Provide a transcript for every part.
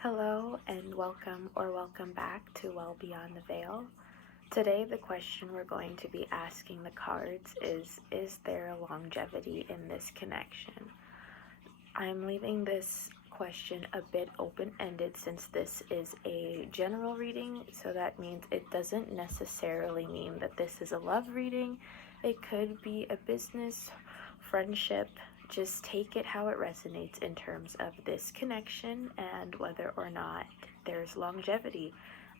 Hello and welcome back to Well Beyond the Veil. Today the question we're going to be asking the cards is there longevity in this connection? I'm leaving this question a bit open-ended since this is a general reading, so that means it doesn't necessarily mean that this is a love reading. It could be a business, friendship. Just take it how it resonates in terms of this connection and whether or not there's longevity.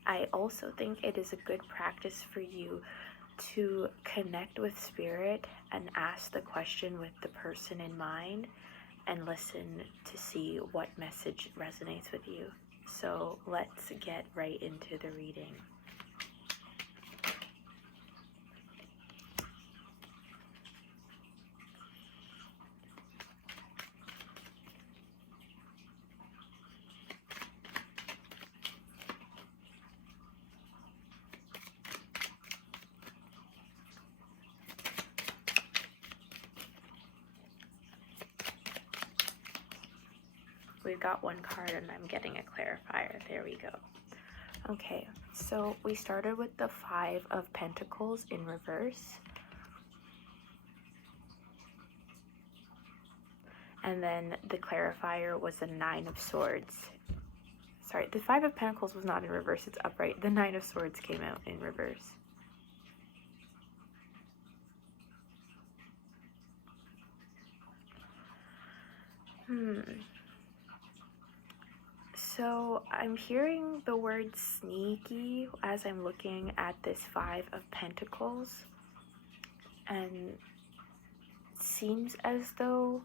I also think it is a good practice for you to connect with spirit and ask the question with the person in mind and listen to see what message resonates with you. So let's get right into the reading. We've got one card and I'm getting a clarifier. There we go. Okay, so we started with the Five of Pentacles in reverse. And then the clarifier was the Nine of Swords. Sorry, the Five of Pentacles was not in reverse, it's upright. The Nine of Swords came out in reverse. So I'm hearing the word sneaky as I'm looking at this Five of Pentacles, and it seems as though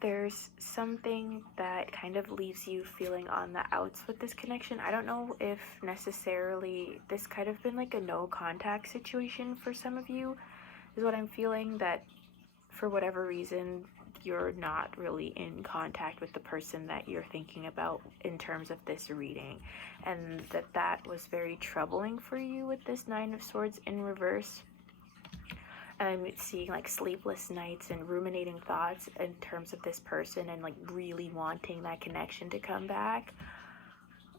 there's something that kind of leaves you feeling on the outs with this connection. I don't know if necessarily this kind of been like a no contact situation for some of you, is what I'm feeling, that for whatever reason you're not really in contact with the person that you're thinking about in terms of this reading, and that was very troubling for you with this Nine of Swords in reverse. I'm seeing like sleepless nights and ruminating thoughts in terms of this person and like really wanting that connection to come back.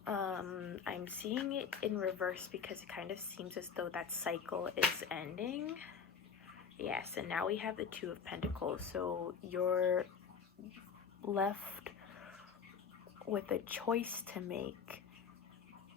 I'm seeing it in reverse because it kind of seems as though that cycle is ending. Yes, and now we have the Two of Pentacles, so you're left with a choice to make,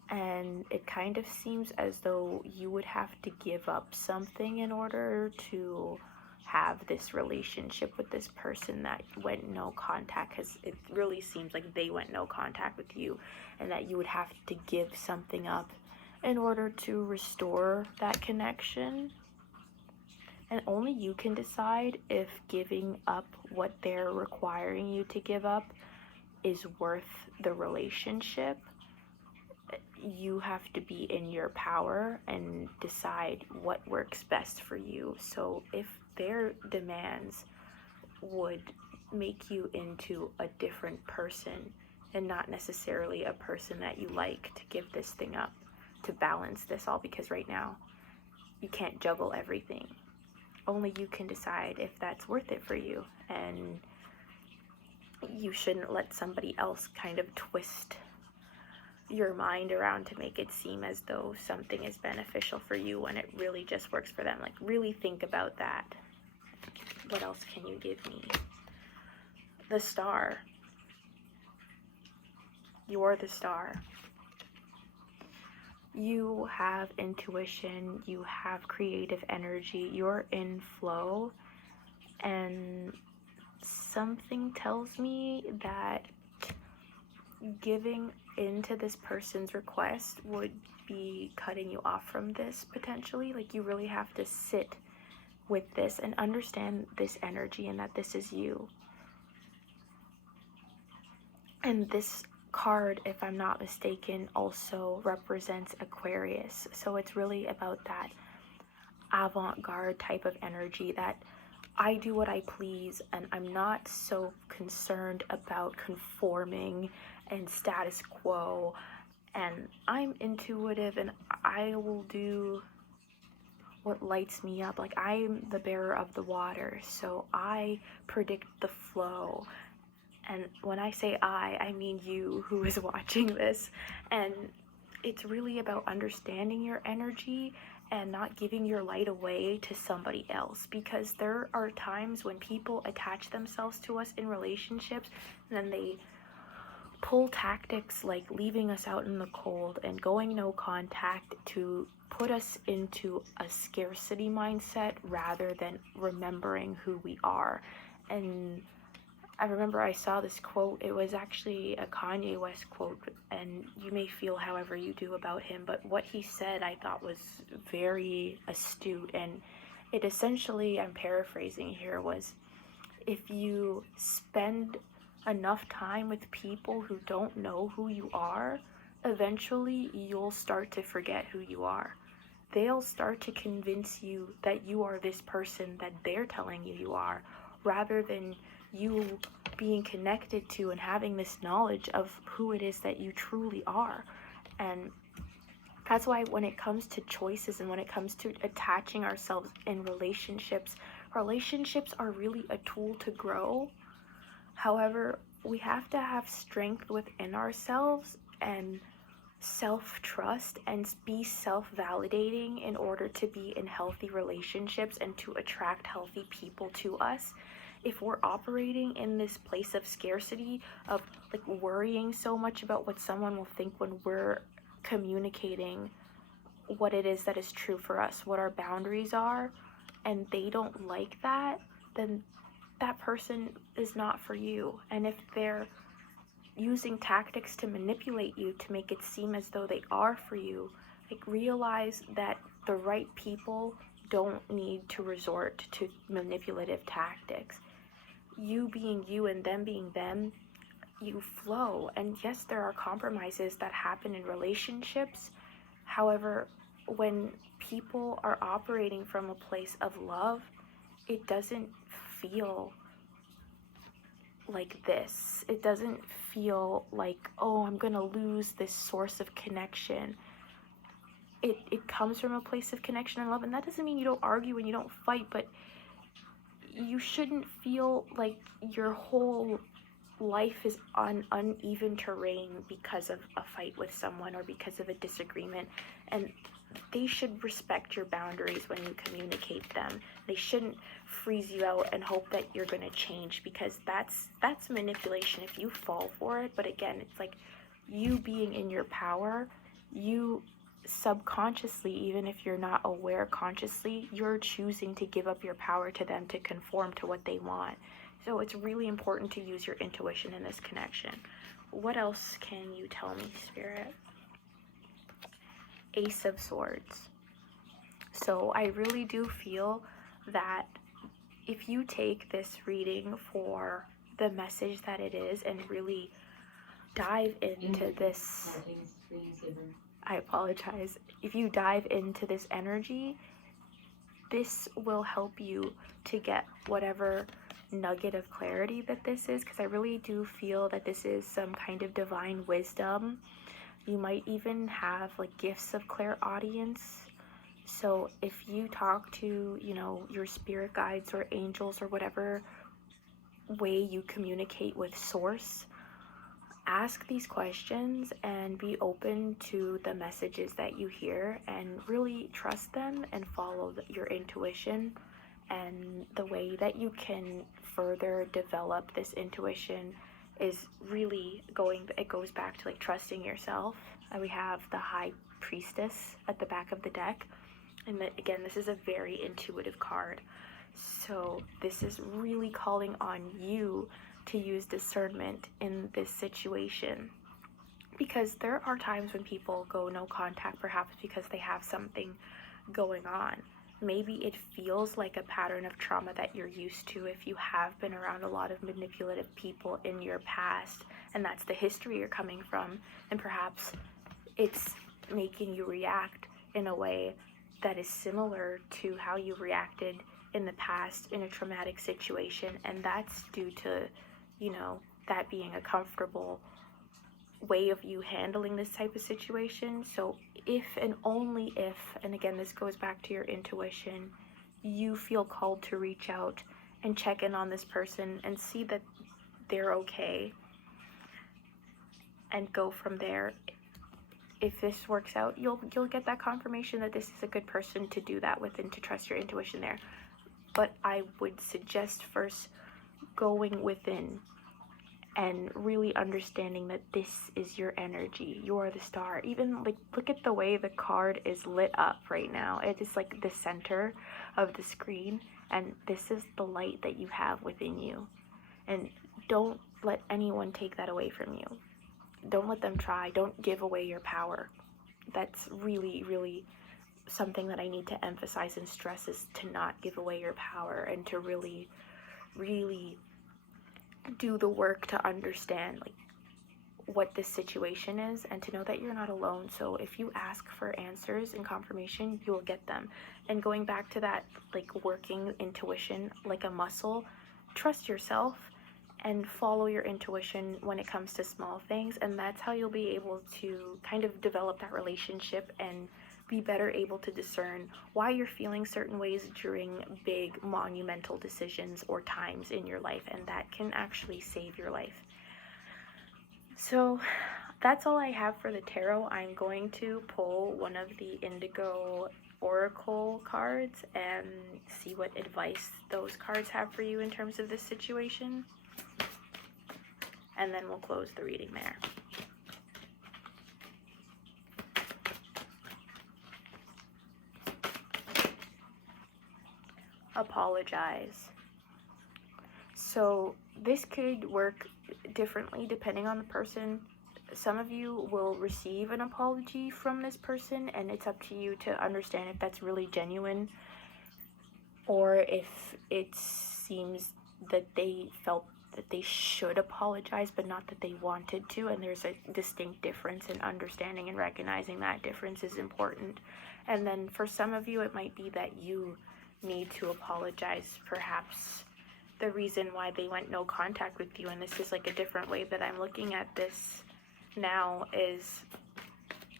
and it kind of seems as though you would have to give up something in order to have this relationship with this person that went no contact, because it really seems like they went no contact with you, and that you would have to give something up in order to restore that connection. And only you can decide if giving up what they're requiring you to give up is worth the relationship. You have to be in your power and decide what works best for you. So if their demands would make you into a different person and not necessarily a person that you like, to give this thing up to balance this all, because right now you can't juggle everything. Only you can decide if that's worth it for you, and you shouldn't let somebody else kind of twist your mind around to make it seem as though something is beneficial for you when it really just works for them. Like, really think about that. What else can you give me? The Star. You're the star. You have intuition, you have creative energy, you're in flow, and something tells me that giving into this person's request would be cutting you off from this potentially. Like, you really have to sit with this and understand this energy and that this is you. And this card, if I'm not mistaken, also represents Aquarius. So it's really about that avant-garde type of energy, that I do what I please and I'm not so concerned about conforming and status quo, and I'm intuitive and I will do what lights me up. Like, I'm the bearer of the water, so I predict the flow, And when I say I mean you who is watching this. And it's really about understanding your energy and not giving your light away to somebody else, because there are times when people attach themselves to us in relationships and then they pull tactics like leaving us out in the cold and going no contact to put us into a scarcity mindset rather than remembering who we are. And I remember I saw this quote. It was actually a Kanye West quote, and you may feel however you do about him, but what he said I thought was very astute, and it essentially, I'm paraphrasing here, was if you spend enough time with people who don't know who you are, eventually you'll start to forget who you are. They'll start to convince you that you are this person that they're telling you you are, rather than you being connected to and having this knowledge of who it is that you truly are. And that's why when it comes to choices and when it comes to attaching ourselves in relationships, relationships are really a tool to grow. However, we have to have strength within ourselves and self-trust and be self-validating in order to be in healthy relationships and to attract healthy people to us. If we're operating in this place of scarcity, of like worrying so much about what someone will think when we're communicating what it is that is true for us, what our boundaries are, and they don't like that, then that person is not for you. And if they're using tactics to manipulate you to make it seem as though they are for you, like, realize that the right people don't need to resort to manipulative tactics. You being you and them being them, you flow. And yes, there are compromises that happen in relationships. However, when people are operating from a place of love, it doesn't feel like this. It doesn't feel like, oh, I'm gonna lose this source of connection. It comes from a place of connection and love, and that doesn't mean you don't argue and you don't fight, but you shouldn't feel like your whole life is on uneven terrain because of a fight with someone or because of a disagreement. And they should respect your boundaries when you communicate them. They shouldn't freeze you out and hope that you're going to change, because that's manipulation if you fall for it. But again, it's like you being in your power, you subconsciously, even if you're not aware consciously, you're choosing to give up your power to them to conform to what they want. So it's really important to use your intuition in this connection. What else can you tell me, Spirit? Ace of Swords. So I really do feel that if you take this reading for the message that it is and really dive into this, I apologize. If you dive into this energy, this will help you to get whatever nugget of clarity that this is, because I really do feel that this is some kind of divine wisdom. You might even have like gifts of clairaudience. So if you talk to, your spirit guides or angels or whatever way you communicate with source, ask these questions and be open to the messages that you hear, and really trust them and follow your intuition. And the way that you can further develop this intuition is really it goes back to like trusting yourself. And we have the High Priestess at the back of the deck. And again, this is a very intuitive card. So this is really calling on you to use discernment in this situation, because there are times when people go no contact, perhaps because they have something going on. Maybe it feels like a pattern of trauma that you're used to if you have been around a lot of manipulative people in your past, and that's the history you're coming from, and perhaps it's making you react in a way that is similar to how you reacted in the past in a traumatic situation, and that's due to that being a comfortable way of you handling this type of situation. So if and only if, and again this goes back to your intuition, you feel called to reach out and check in on this person and see that they're okay, and go from there. If this works out, you'll get that confirmation that this is a good person to do that with and to trust your intuition there. But I would suggest first going within and really understanding that this is your energy. You're the star. Even like, look at the way the card is lit up right now. It is like the center of the screen, and this is the light that you have within you. And don't let anyone take that away from you. Don't let them try. Don't give away your power. That's really, really something that I need to emphasize and stress, is to not give away your power, and to really, really do the work to understand like what this situation is, and to know that you're not alone. So if you ask for answers and confirmation, you will get them. And going back to that, like working intuition like a muscle, trust yourself and follow your intuition when it comes to small things, and that's how you'll be able to kind of develop that relationship and be better able to discern why you're feeling certain ways during big monumental decisions or times in your life, and that can actually save your life. So that's all I have for the tarot. I'm going to pull one of the Indigo Oracle cards and see what advice those cards have for you in terms of this situation, and then we'll close the reading there. Apologize. So this could work differently depending on the person. Some of you will receive an apology from this person, and it's up to you to understand if that's really genuine, or if it seems that they felt that they should apologize but not that they wanted to, and there's a distinct difference, in understanding and recognizing that difference is important. And then for some of you, it might be that you need to apologize. Perhaps the reason why they went no contact with you, and this is like a different way that I'm looking at this now, is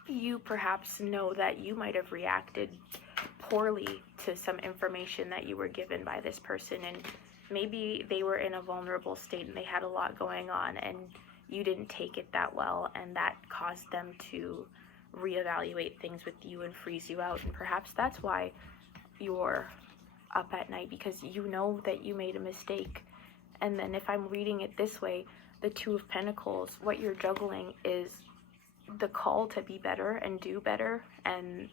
you perhaps know that you might have reacted poorly to some information that you were given by this person, and maybe they were in a vulnerable state and they had a lot going on, and you didn't take it that well, and that caused them to reevaluate things with you and freeze you out. And perhaps that's why you're up at night, because you know that you made a mistake. And then if I'm reading it this way, the Two of Pentacles, what you're juggling is the call to be better and do better, and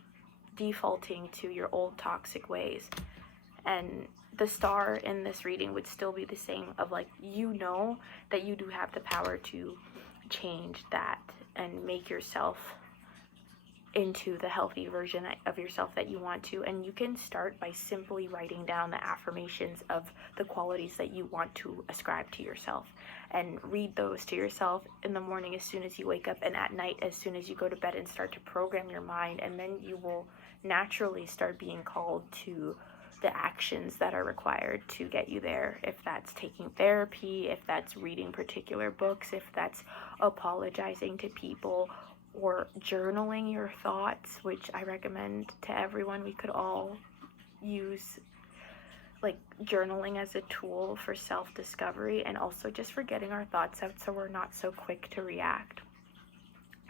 defaulting to your old toxic ways. And the star in this reading would still be the same, of like, you know that you do have the power to change that and make yourself into the healthy version of yourself that you want to. And you can start by simply writing down the affirmations of the qualities that you want to ascribe to yourself, and read those to yourself in the morning as soon as you wake up, and at night as soon as you go to bed, and start to program your mind. And then you will naturally start being called to the actions that are required to get you there. If that's taking therapy, if that's reading particular books, if that's apologizing to people, or journaling your thoughts, which I recommend to everyone. We could all use like journaling as a tool for self-discovery, and also just for getting our thoughts out so we're not so quick to react.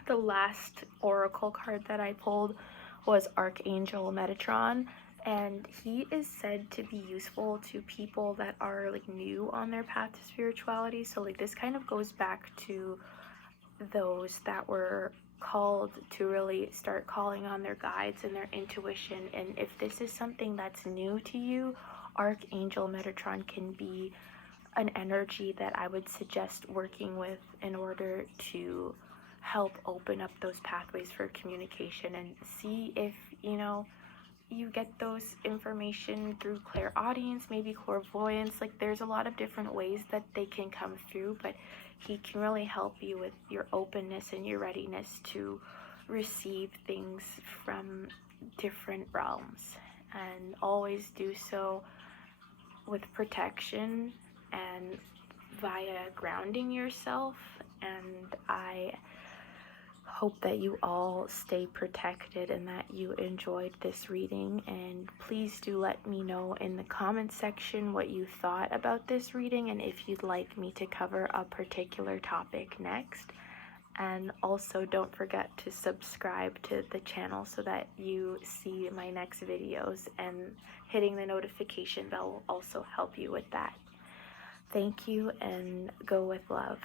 The last oracle card that I pulled was Archangel Metatron, and he is said to be useful to people that are like new on their path to spirituality. So like, this kind of goes back to those that were called to really start calling on their guides and their intuition. And if this is something that's new to you, Archangel Metatron can be an energy that I would suggest working with in order to help open up those pathways for communication, and see if, you know, you get those information through clairaudience, maybe clairvoyance. Like, there's a lot of different ways that they can come through, but he can really help you with your openness and your readiness to receive things from different realms, and always do so with protection and via grounding yourself. And I hope that you all stay protected and that you enjoyed this reading. And please do let me know in the comment section what you thought about this reading and if you'd like me to cover a particular topic next. And also don't forget to subscribe to the channel so that you see my next videos, and hitting the notification bell will also help you with that. Thank you, and go with love.